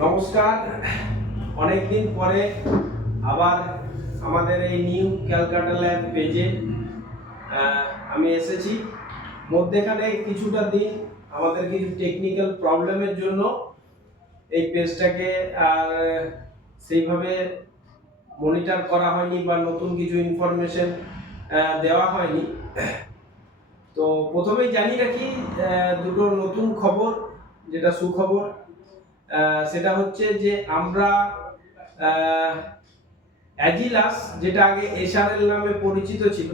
নমস্কার। অনেকদিন পরে আবার আমাদের এই নিউ ক্যালকাটা ল্যাব পেজে আমি এসেছি। মধ্যেখানে কিছুটা দিন আমাদের কিছু টেকনিক্যাল প্রবলেমের জন্য এই পেজটাকে আর সেইভাবে মনিটর করা হয়নি বা নতুন কিছু ইনফরমেশন দেওয়া হয়নি। তো প্রথমেই জানিয়ে রাখি দুটো নতুন খবর, যেটা সুখবর। সেটা হচ্ছে যে আমরা অ্যাজিলাস, যেটা আগে এসআরএল নামে পরিচিত ছিল,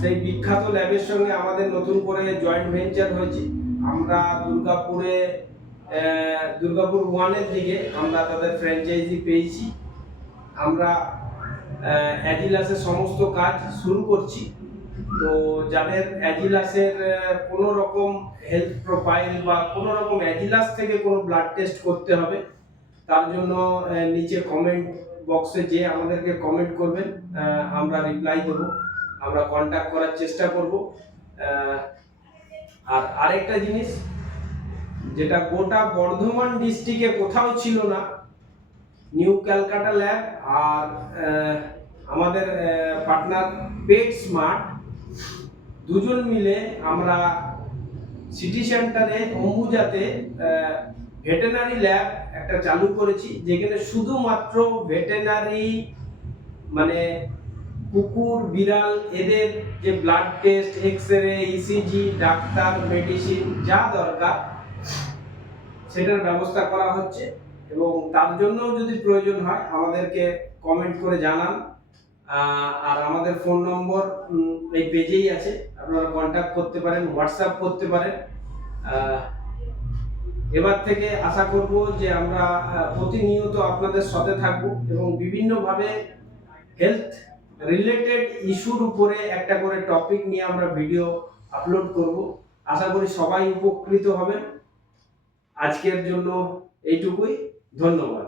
সেই বিখ্যাত ল্যাবের সঙ্গে আমাদের নতুন করে জয়েন্ট ভেঞ্চার হয়েছে। আমরা দুর্গাপুর ওয়ানের দিকে আমরা তাদের ফ্র্যাঞ্চাইজি পেয়েছি। আমরা অ্যাজিলাসের সমস্ত কাজ শুরু করছি। তো যাদের অ্যাজিলাসের কোনো রকম হেলথ প্রোফাইল বা কোনো রকম অ্যাজিলাস থেকে কোনো ব্লাড টেস্ট করতে হবে, তার জন্য নিচে কমেন্ট বক্সে যে আমাদেরকে কমেন্ট করবেন, আমরা রিপ্লাই দেবো, আমরা কন্ট্যাক্ট করার চেষ্টা করব। আর আরেকটা জিনিস, যেটা গোটা বর্ধমান ডিস্ট্রিক্টে কোথাও ছিল না, নিউ ক্যালকাটা ল্যাব আর আমাদের পার্টনার পেট স্মার্ট দুজন মিলে আমরা সিটি সেন্টারে অম্বুজাতে ভেটেনারি ল্যাব একটা চালু করেছি, যেখানে শুধুমাত্র ভেটেনারি মানে কুকুর বিড়াল এদের যে blood test, X ray, ECG, doctor, medicine যা দরকার সেটার ব্যবস্থা করা হচ্ছে। এবং তার জন্য যদি প্রয়োজন হয় আমাদেরকে কমেন্ট করে জানান। আর আমাদের ফোন নম্বর এই পেজেই আছে, আপনারা কন্ট্যাক্ট করতে পারেন, হোয়াটসঅ্যাপ করতে পারেন। এবার থেকে আশা করব যে আমরা প্রতিনিয়ত আপনাদের সাথে থাকব এবং বিভিন্নভাবে হেলথ রিলেটেড ইস্যুর উপরে একটা করে টপিক নিয়ে আমরা ভিডিও আপলোড করব। আশা করি সবাই উপকৃত হবেন। আজকের জন্য এইটুকুই, ধন্যবাদ।